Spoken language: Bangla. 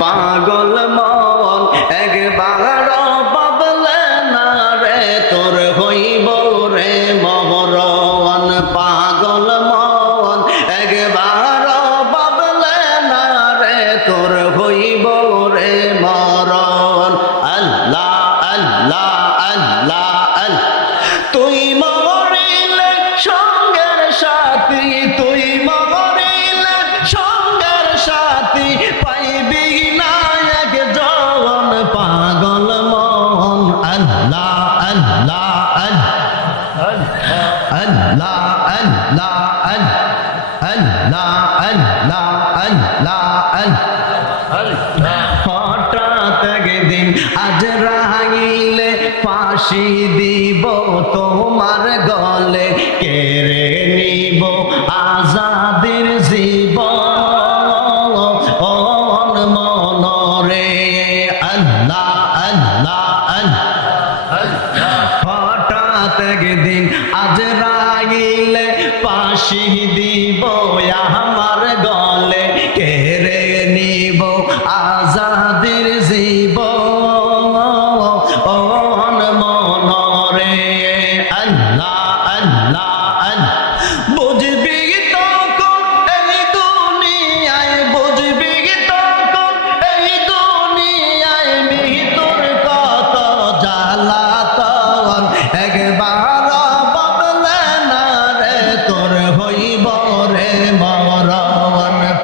পাগল মন একবার পাবলে না রে তোর হইব রে মরণ। পাগল মন একবার পাবলে না রে তোর হইব রে মরণ। আল্লাহ আল্লাহ আল্লাহ আল্লাহ তুই মরিলে সঙ্গের সাথী, তুই মরিলে সঙ্গের সাথী পাইবি না একজন। পাগল মন আল্লাহ আল্লাহ আল্লাহ আল্লাহ আল্লাহ আল্লাহ আল্লাহ আল্লাহ হঠাৎ একদিন আজরাইলে ফাঁসি দিব তোমার গলে, কেড়ে নিব আজাদের জীবন মনরে। আল্লাহ আল্লাহ আল্লাহ হঠাৎ একদিন আজরাইলে ফাঁসি দিব আমার গলে, কেড়ে নিব আজাদের